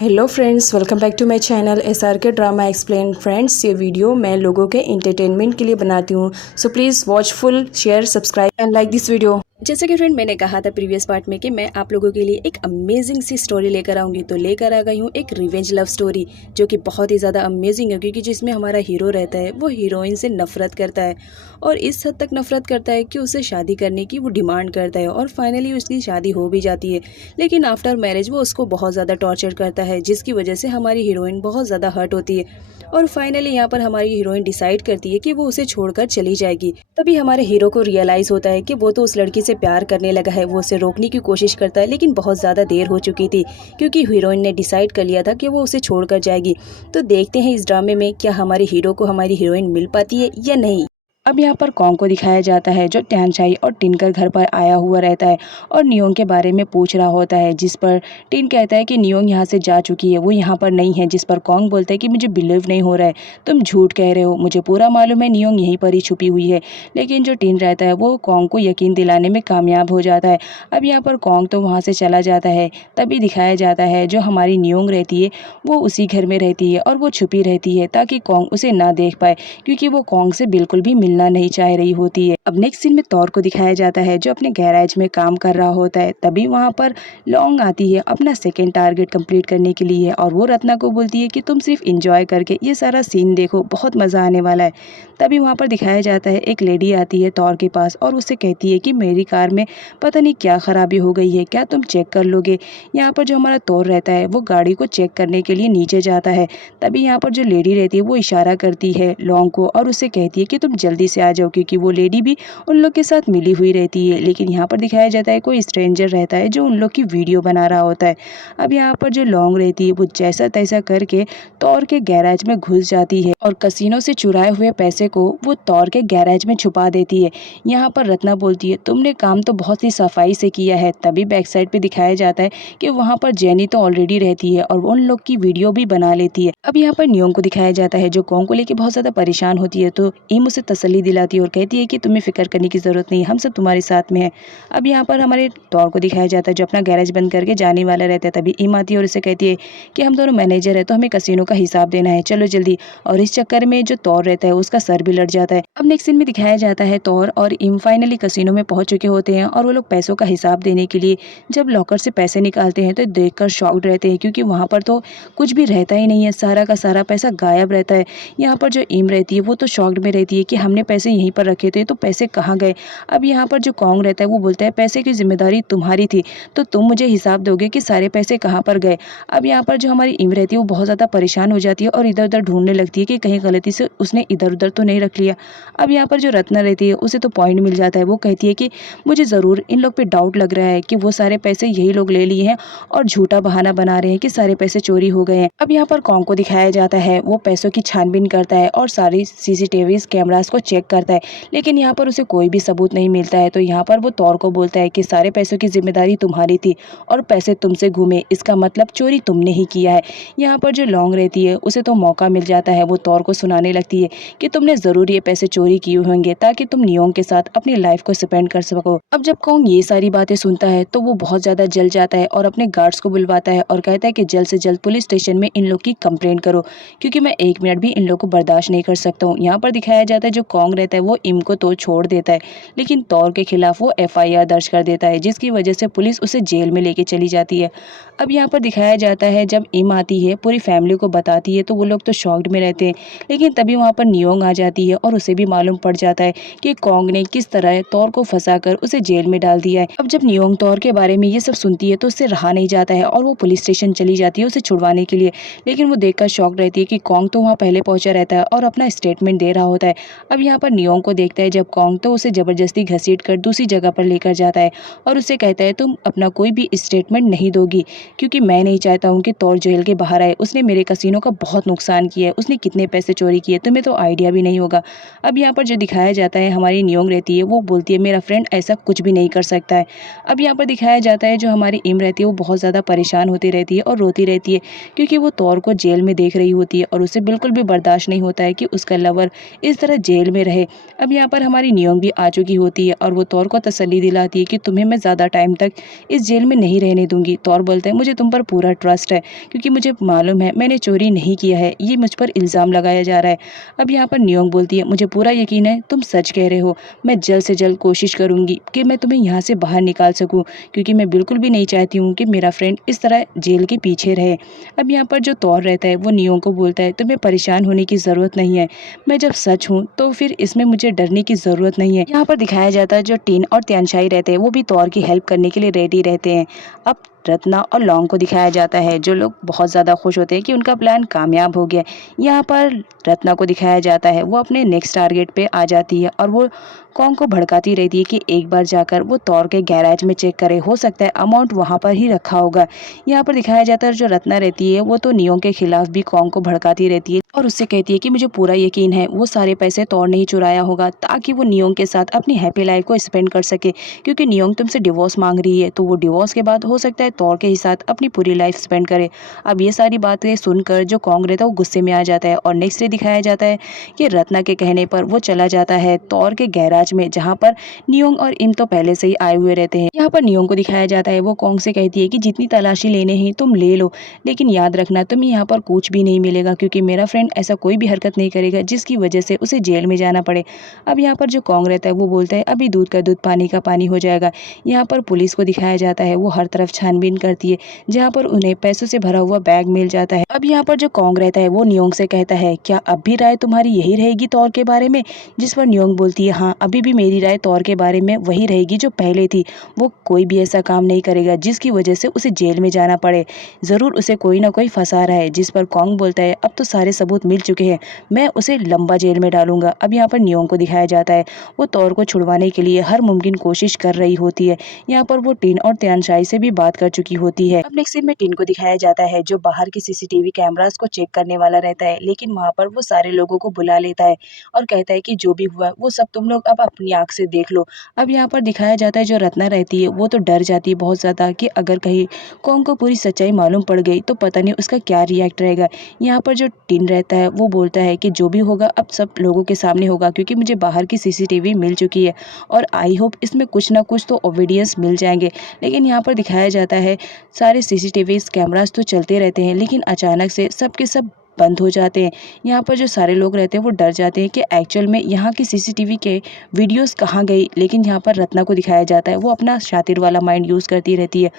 Hello friends, welcome back to my channel SRK drama explain. Friends, ये video मैं लोगों के एंटरटेनमेंट के लिए बनाती हूँ, so please watch full, share, subscribe and like this video. जैसे कि फ्रेंड मैंने कहा था प्रीवियस पार्ट में कि मैं आप लोगों के लिए एक अमेजिंग सी स्टोरी लेकर आऊँगी, तो लेकर आ गई हूँ एक रिवेंज लव स्टोरी जो कि बहुत ही ज़्यादा अमेजिंग है, क्योंकि जिसमें हमारा हीरो रहता है वो हीरोइन से नफरत करता है और इस हद तक नफरत करता है कि उससे शादी करने की वो डिमांड करता है और फाइनली उसकी शादी हो भी जाती है। लेकिन आफ्टर मैरिज वो उसको बहुत ज़्यादा टॉर्चर करता है, जिसकी वजह से हमारी हीरोइन बहुत ज़्यादा हर्ट होती है और फाइनली यहाँ पर हमारी हीरोइन डिसाइड करती है कि वो उसे छोड़कर चली जाएगी। तभी हमारे हीरो को रियलाइज़ होता है कि वो तो उस लड़की से प्यार करने लगा है। वो उसे रोकने की कोशिश करता है लेकिन बहुत ज़्यादा देर हो चुकी थी, क्योंकि हीरोइन ने डिसाइड कर लिया था कि वो उसे छोड़कर जाएगी। तो देखते हैं इस ड्रामे में क्या हमारे हीरो को हमारी हीरोइन मिल पाती है या नहीं। अब यहाँ पर कॉन्ग को दिखाया जाता है जो टैनचाई और टिनकर घर पर आया हुआ रहता है और नियोंग के बारे में पूछ रहा होता है, जिस पर टिन कहता है कि नियोंग यहाँ से जा चुकी है, वो यहाँ पर नहीं है। जिस पर कॉन्ग बोलता है कि मुझे बिलीव नहीं हो रहा है, तुम झूठ कह रहे हो, मुझे पूरा मालूम है नियोंग यहीं पर ही छुपी हुई है। लेकिन जो टिन रहता है वो कॉन्ग को यकीन दिलाने में कामयाब हो जाता है। अब यहाँ पर कॉन्ग तो वहाँ से चला जाता है। तभी दिखाया जाता है जो हमारी नियोंग रहती है वो उसी घर में रहती है और वो छुपी रहती है ताकि कॉन्ग उसे ना देख पाए, क्योंकि वो कॉन्ग से बिल्कुल भी मिलना नहीं चाह रही होती है। अब नेक्स्ट सीन में तौर को दिखाया जाता है जो अपने गैराज में काम कर रहा होता है। तभी वहाँ पर लॉन्ग आती है अपना सेकेंड टारगेट कंप्लीट करने के लिए और वो रत्ना को बोलती है कि तुम सिर्फ इंजॉय करके ये सारा सीन देखो, बहुत मज़ा आने वाला है। तभी वहाँ पर दिखाया जाता है एक लेडी आती है तौर के पास और उससे कहती है कि मेरी कार में पता नहीं क्या खराबी हो गई है, क्या तुम चेक कर लोगे। यहाँ पर जो हमारा तौर रहता है वो गाड़ी को चेक करने के लिए नीचे जाता है। तभी यहाँ पर जो लेडी रहती है वो इशारा करती है लॉन्ग को और उससे कहती है कि तुम जल्दी से आ जाओ, क्योंकि वो लेडी भी उन लोग के साथ मिली हुई रहती है। लेकिन यहाँ पर दिखाया जाता है कोई स्ट्रेंजर रहता है जो उन लोग की वीडियो बना रहा होता है। अब यहाँ पर जो लॉन्ग रहती है वो जैसा तैसा करके तौर के गैराज में घुस जाती है और कसिनो से चुराए हुए पैसे को वो तौर के गैराज में छुपा देती है। यहाँ पर रत्ना बोलती है तुमने काम तो बहुत ही सफाई से किया है। तभी बैक साइड पे दिखाया जाता है कि वहाँ पर जेनी तो ऑलरेडी रहती है और उन लोग की वीडियो भी बना लेती है। अब यहाँ पर नियोंग को दिखाया जाता है जो कॉन्ग को लेकर बहुत ज़्यादा परेशान होती है, तो इम उसे तसल्ली दिलाती है और कहती है कि तुम्हें फिक्र करने की ज़रूरत नहीं, हम सब तुम्हारे साथ में हैं। अब यहाँ पर हमारे तौर को दिखाया जाता है जो अपना गैरेज बंद करके जाने वाला रहता है। तभी इम आती है और उसे कहती है कि हम दोनों मैनेजर है तो हमें कसिनो का हिसाब देना है, चलो जल्दी। और इस चक्कर में जो तौर रहता है उसका सर भी लड़ जाता है। अब नेक्स्ट सीन में दिखाया जाता है तौर और इम फाइनली कसिनो में पहुंच चुके होते हैं और वो लोग पैसों का हिसाब देने के लिए जब लॉकर से पैसे निकालते हैं तो देखकर शॉक्ड रहते हैं, क्योंकि वहाँ पर तो कुछ भी रहता ही नहीं है, सारा का सारा पैसा गायब रहता है। यहाँ पर जो इम रहती है वो तो शॉक्ड में रहती है कि हमने पैसे यहीं पर रखे थे तो पैसे कहाँ गए। अब यहाँ पर जो कॉन्ग रहता है वो बोलता है पैसे की जिम्मेदारी तुम्हारी थी, तो तुम मुझे हिसाब दोगे कि सारे पैसे कहाँ पर गए। अब यहाँ पर जो हमारी इम रहती है वो बहुत ज़्यादा परेशान हो जाती है और इधर उधर ढूंढने लगती है कि कहीं गलती से उसने इधर उधर तो नहीं रख लिया। अब यहाँ पर जो रत्ना रहती है उसे तो पॉइंट मिल जाता है। वो कहती है कि मुझे ज़रूर इन लोग पे डाउट लग रहा है कि वो सारे पैसे यही लोग ले लिए हैं और झूठा बहाना बना रहे हैं कि सारे पैसे चोरी हो गए हैं। अब यहाँ पर कॉन्ग को दिखाया जाता है वो पैसों की छानबीन करता है और सारी CCTV कैमरास को चेक करता है, लेकिन यहाँ पर उसे कोई भी सबूत नहीं मिलता है। तो यहाँ पर वो तौर को बोलता है कि सारे पैसों की जिम्मेदारी तुम्हारी थी और पैसे तुमसे घूमे, इसका मतलब चोरी तुमने ही किया है। यहाँ पर जो लॉन्ग रहती है उसे तो मौका मिल जाता है, वो तौर को सुनाने लगती है कि तुमने ज़रूर ये पैसे चोरी किए होंगे ताकि तुम नियोंग के साथ अपनी लाइफ को स्पेंड कर सको। अब जब कॉन्ग ये सारी बातें सुनता है तो वो बहुत ज़्यादा जल जाता है और अपने गार्ड्स को बुलवाता है और कहता है कि जल्द से जल्द पुलिस स्टेशन में इन लोग की कंप्लेंट करो, क्योंकि मैं 1 मिनट भी इन लोग को बर्दाश्त नहीं कर सकता हूँ। यहाँ पर दिखाया जाता है जो कॉन्ग रहता है वो इम को तो छोड़ देता है, लेकिन तौर के खिलाफ वो FIR दर्ज कर देता है, जिसकी वजह से पुलिस उसे जेल में लेके चली जाती है। अब यहाँ पर दिखाया जाता है जब इम आती है पूरी फैमिली को बताती है तो वो लोग तो शॉक्ड में रहते हैं, लेकिन तभी वहाँ पर नियोंग आ जाती है और उसे भी मालूम पड़ जाता है कि कॉन्ग ने किस तरह तौर को फंसाकर उसे जेल में डाल दिया है। अब जब नियोंग तौर के बारे में ये सब सुनती है तो उससे रहा नहीं जाता है और वो पुलिस स्टेशन चली जाती है उसे छुड़वाने के लिए, लेकिन वो देखकर शॉक्ड रहती है कि कॉन्ग तो वहाँ पहले पहुंचा रहता है और अपना स्टेटमेंट दे रहा होता है। अब यहाँ पर नियोंग को देखता है जब कॉन्ग तो उसे जबरदस्ती घसीट कर दूसरी जगह पर लेकर जाता है और उसे कहता है तुम अपना कोई भी स्टेटमेंट नहीं दोगी, क्योंकि मैं नहीं चाहता हूँ कि तौर जेल के बाहर आए। उसने मेरे कसिनो का बहुत नुकसान किया है, उसने कितने पैसे चोरी किए तुम्हें तो आइडिया भी नहीं होगा। अब यहाँ पर जो दिखाया जाता है हमारी नियोंग रहती है वो बोलती है मेरा फ्रेंड ऐसा कुछ भी नहीं कर सकता है। अब यहाँ पर दिखाया जाता है जो हमारी इम रहती है वो बहुत ज़्यादा परेशान होती रहती है और रोती रहती है, क्योंकि वो तौर को जेल में देख रही होती है और उसे बिल्कुल भी बर्दाश्त नहीं होता है कि उसका लवर इस तरह जेल में रहे। अब यहाँ पर हमारी हमारी नियोंग भी आ चुकी होती है और वो तौर को तसल्ली दिलाती है कि तुम्हें मैं ज़्यादा टाइम तक इस जेल में नहीं रहने दूंगी। तौर बोलता है मुझे तुम पर पूरा ट्रस्ट है क्योंकि मुझे मालूम है मैंने चोरी नहीं किया है, ये मुझ पर इल्ज़ाम लगाया जा रहा है। अब यहाँ पर नियोंग बोलती है मुझे पूरा यकीन है तुम सच कह रहे हो, मैं जल्द से जल्द कोशिश करूँगी कि मैं तुम्हें यहाँ से बाहर निकाल सकूँ, क्योंकि मैं बिल्कुल भी नहीं चाहती हूँ कि मेरा फ्रेंड इस तरह जेल के पीछे रहे। अब यहाँ पर जो तौर रहता है वो नियोंग को बोलता है तुम्हें परेशान होने की ज़रूरत नहीं है, मैं जब सच हूँ तो फिर इसमें मुझे डरने की ज़रूरत नहीं है। यहाँ पर दिखाया जाता है जो टिन और त्यानशाई रहते हैं वो भी तौर की हेल्प करने के लिए रेडी रहते हैं। अब रत्ना और लौंग को दिखाया जाता है जो लोग बहुत ज़्यादा खुश होते हैं कि उनका प्लान कामयाब हो गया। यहाँ पर रत्ना को दिखाया जाता है वो अपने नेक्स्ट टारगेट पे आ जाती है और वो कॉन्ग को भड़काती रहती है कि एक बार जाकर वो तौर के गैराज में चेक करे, हो सकता है अमाउंट वहाँ पर ही रखा होगा। यहाँ पर दिखाया जाता है जो रत्ना रहती है वो तो नियोंग के खिलाफ भी कॉन्ग को भड़काती रहती है और उससे कहती है कि मुझे पूरा यकीन है वो सारे पैसे तौर नहीं चुराया होगा ताकि वो नियोंग के साथ अपनी हैप्पी लाइफ को स्पेंड कर सके, क्योंकि नियोंग तुमसे डिवोर्स मांग रही है तो वो डिवोर्स के बाद हो सकता है तौर के ही साथ अपनी पूरी लाइफ स्पेंड करे। अब ये सारी बातें सुनकर जो कॉन्ग रहता है वो गुस्से में आ जाता है और नेक्स्ट डे दिखाया जाता है कि रत्ना के कहने पर वो चला जाता है तौर के गैराज में जहाँ पर नियोंग और इम तो पहले से ही आए हुए रहते हैं। यहाँ पर नियोंग को दिखाया जाता है वो कॉन्ग से कहती है कि जितनी तलाशी लेने हैं तुम ले लो, लेकिन याद रखना तुम्हें यहाँ पर कुछ भी नहीं मिलेगा क्योंकि मेरा फ्रेंड ऐसा कोई भी हरकत नहीं करेगा जिसकी वजह से उसे जेल में जाना पड़े। अब यहाँ पर जो कॉन्ग रहता है वो बोलता है अभी दूध का दूध पानी का पानी हो जाएगा। यहाँ पर पुलिस को दिखाया जाता है वो हर तरफ छानबीन करती है जहाँ पर उन्हें पैसों से भरा हुआ बैग मिल जाता है। अब यहाँ पर जो कॉन्ग रहता है वो नियोंग से कहता है क्या अब भी राय तुम्हारी यही रहेगी तौर के बारे में, जिस पर नियोंग बोलती है हाँ अभी भी मेरी राय तौर के बारे में वही रहेगी जो पहले थी, वो कोई भी ऐसा काम नहीं करेगा जिसकी वजह से उसे जेल में जाना पड़े, ज़रूर उसे कोई ना कोई फंसा रहा है। जिस पर कॉन्ग बोलता है अब तो सारे सबूत मिल चुके हैं, मैं उसे लंबा जेल में डालूंगा। अब यहाँ पर नियोंग को दिखाया जाता है वो तौर को छुड़वाने के लिए हर मुमकिन कोशिश कर रही होती है। यहाँ पर वो टिन और त्यानशाई से भी बात कर चुकी होती है। अब नेक्स्ट सीन में टिन को दिखाया जाता है जो बाहर की सीसीटीवी कैमरास को चेक करने वाला रहता है, लेकिन वहाँ पर वो सारे लोगों को बुला लेता है और कहता है कि जो भी हुआ वो सब तुम लोग अब अपनी आँख से देख लो। अब यहाँ पर दिखाया जाता है जो रत्ना रहती है वो तो डर जाती है बहुत ज़्यादा कि अगर कहीं कॉन्ग को पूरी सच्चाई मालूम पड़ गई तो पता नहीं उसका क्या रिएक्ट रहेगा। यहाँ पर जो टिन रहता है वो बोलता है कि जो भी होगा अब सब लोगों के सामने होगा क्योंकि मुझे बाहर की सीसीटीवी मिल चुकी है और आई होप इसमें कुछ ना कुछ तो ऑबिडियंस मिल जाएंगे। लेकिन यहाँ पर दिखाया जाता है सारे सीसीटीवी कैमरास तो चलते रहते हैं लेकिन अचानक से सब के सब बंद हो जाते हैं। यहाँ पर जो सारे लोग रहते हैं वो डर जाते हैं कि एक्चुअल में यहाँ की सीसीटीवी के वीडियोस कहाँ गई, लेकिन यहाँ पर रत्ना को दिखाया जाता है वो अपना शातिर वाला माइंड यूज़ करती रहती है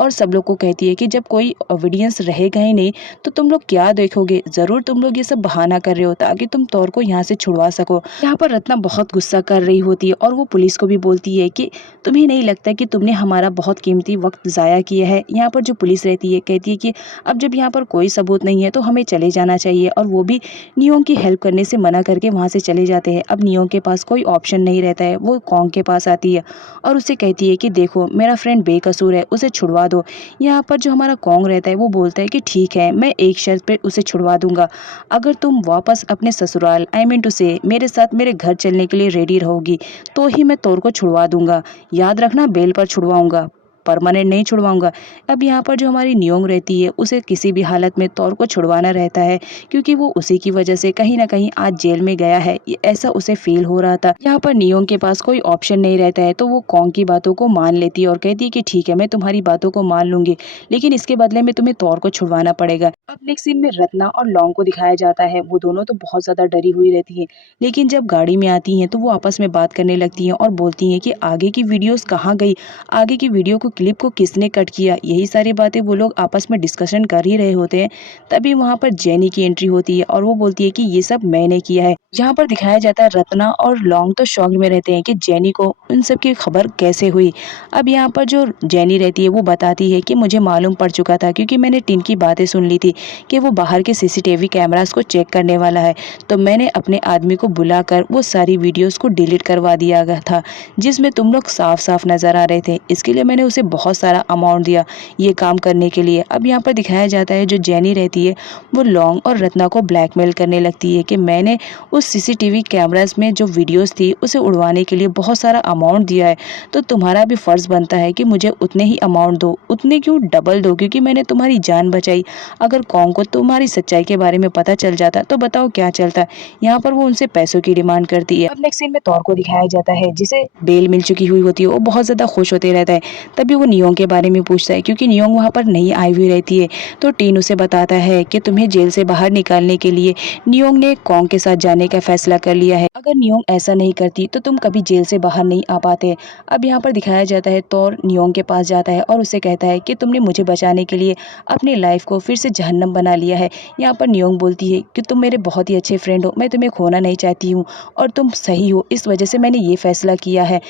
और सब लोग को कहती है कि जब कोई एविडेंस रहेगा ही नहीं तो तुम लोग क्या देखोगे, ज़रूर तुम लोग ये सब बहाना कर रहे हो ताकि तुम तौर को यहाँ से छुड़वा सको। यहाँ पर रत्ना बहुत गुस्सा कर रही होती है और वो पुलिस को भी बोलती है कि तुम्हें नहीं लगता कि तुमने हमारा बहुत कीमती वक्त ज़ाया किया है। यहाँ पर जो पुलिस रहती है कहती है कि अब जब यहाँ पर कोई सबूत नहीं है तो हमें चले जाना चाहिए और वो भी नियोंग की हेल्प करने से मना करके वहाँ से चले जाते हैं। अब नियोंग के पास कोई ऑप्शन नहीं रहता है, वो कॉन्ग के पास आती है और उससे कहती है कि देखो मेरा फ्रेंड बेकसूर है, उसे छुड़वा दो। यहाँ पर जो हमारा कॉन्ग रहता है वो बोलता है कि ठीक है मैं एक शर्त पे उसे छुड़वा दूंगा, अगर तुम वापस अपने ससुराल आई मीन टू से मेरे साथ मेरे घर चलने के लिए रेडी रहोगी तो ही मैं तौर को छुड़वा दूंगा। याद रखना बेल पर छुड़वाऊंगा, परमानेंट नहीं छुड़वाऊंगा। अब यहाँ पर जो हमारी नियोंग रहती है उसे किसी भी हालत में तौर को छुड़वाना रहता है क्योंकि वो उसी की वजह से कहीं ना कहीं आज जेल में गया है, ऐसा उसे फील हो रहा था। यहाँ पर नियोंग के पास कोई ऑप्शन नहीं रहता है तो वो कॉन्ग की बातों को मान लेती है और कहती है कि ठीक है मैं तुम्हारी बातों को मान लूंगी लेकिन इसके बदले में तुम्हें तौर को छुड़वाना पड़ेगा। अब नेक्स्ट सीन में रत्ना और लौंग को दिखाया जाता है वो दोनों तो बहुत ज्यादा डरी हुई रहती है, लेकिन जब गाड़ी में आती हैं तो वो आपस में बात करने लगती हैं और बोलती हैं कि आगे की वीडियोस कहाँ गई, आगे की वीडियो को क्लिप को किसने कट किया, यही सारी बातें वो लोग आपस में डिस्कशन कर ही रहे होते हैं। तभी वहाँ पर जेनी की एंट्री होती है और वो बोलती है कि ये सब मैंने किया है। यहाँ पर दिखाया जाता है रत्ना और लौंग तो शॉक में रहते हैं कि जेनी को उन सब की खबर कैसे हुई। अब यहाँ पर जो जेनी रहती है वो बताती है कि मुझे मालूम पड़ चुका था क्योंकि मैंने टिन की बातें सुन ली थी कि वो बाहर के सीसीटीवी कैमरास को चेक करने वाला है, तो मैंने अपने आदमी को बुलाकर वो सारी वीडियोस को डिलीट करवा दिया गया था जिसमें तुम लोग साफ साफ नजर आ रहे थे, इसके लिए मैंने उसे उसे बहुत सारा अमाउंट दिया ये काम करने के लिए। अब यहाँ पर दिखाया जाता है जो जेनी रहती है वो लॉन्ग और रत्ना को ब्लैकमेल करने लगती है कि मैंने उस सीसीटीवी कैमरास में जो वीडियोस थी उसे उड़वाने के लिए बहुत सारा अमाउंट दिया है, तो तुम्हारा भी फ़र्ज़ बनता है कि मुझे उतने ही अमाउंट दो। उतने क्यों, डबल दो, क्योंकि मैंने तुम्हारी जान बचाई। अगर कॉन्ग को तुम्हारी सच्चाई के बारे में पता चल जाता तो बताओ क्या चलता। यहाँ पर वो उनसे पैसों की डिमांड करती है। अब नेक्स्ट सीन में तौर को दिखाया जाता है जिसे बेल मिल चुकी हुई होती है, वो बहुत ज़्यादा खुश होते रहता है। तभी वो नियोंग के बारे में पूछता है क्योंकि नियोंग वहाँ पर नहीं आई हुई रहती है। तो टीन उसे बताता है कि तुम्हें जेल से बाहर निकालने के लिए नियोंग ने कॉन्ग के साथ जाने का फैसला कर लिया है। अगर नियोंग ऐसा नहीं करती तो तुम कभी जेल से बाहर नहीं आ पाते। अब यहाँ पर दिखाया जाता है तौर नियोंग के पास जाता है और उसे कहता है कि तुमने मुझे बचाने के लिए अपनी लाइफ को फिर से जहन्नम बना लिया है। यहाँ पर नियोंग बोलती है कि तुम मेरे बहुत ही अच्छे फ्रेंड हो, मैं तुम्हें खोना नहीं चाहती हूँ और तुम सही हो, इस वजह से मैंने ये फैसला किया है।